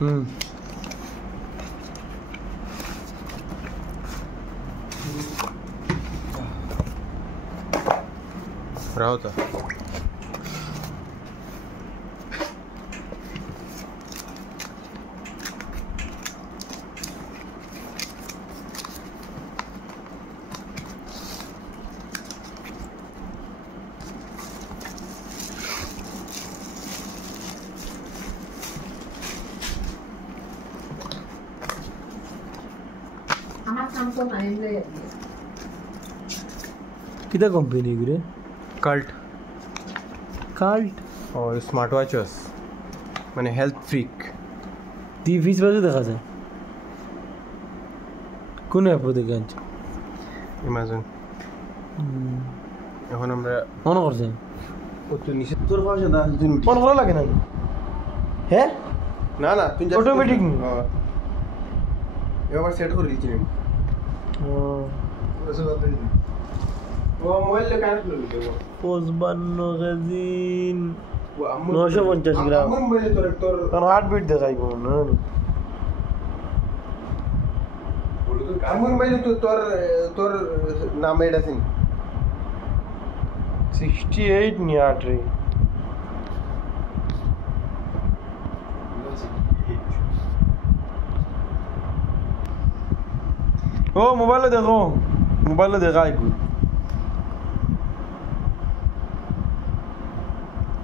হুম রাও তো किती कंपनी रे কাল্ট কাল্ট ও স্মার্ট ওয়াচেস মানে হেলথ ফ্রিক টি ফিস বাজে দেখা যায় কোন অ্যাপে দেখে আনছো অ্যামাজন এখন আমরা মনে করছে তোর নিচে তোর পাশে না তুই মনে করা লাগে না হ্যাঁ না না তুই Automatic নি? হ্যাঁ এবার সেট করে দিচ্ছি আমি ও মোবাইল কানেক্ট করে দিও 55 কেজিন 950 গ্রাম আমার মোবাইলে তোর কারণ হার্টবিট দেখাইব না আমার মোবাইলে তো তোর নাম এটা আছে 68 নি আট রে ও মোবাইলে দেখো মোবাইলে দেখাই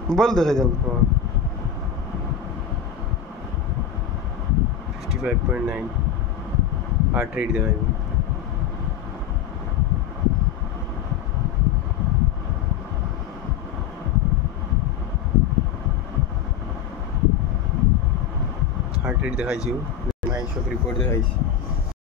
মোবাইল দেখাই দাও 55.9 হার্ট রেট দেখাইব হার্ট রেট দেখাইছি মাই সব রিপোর্ট দেখাইছি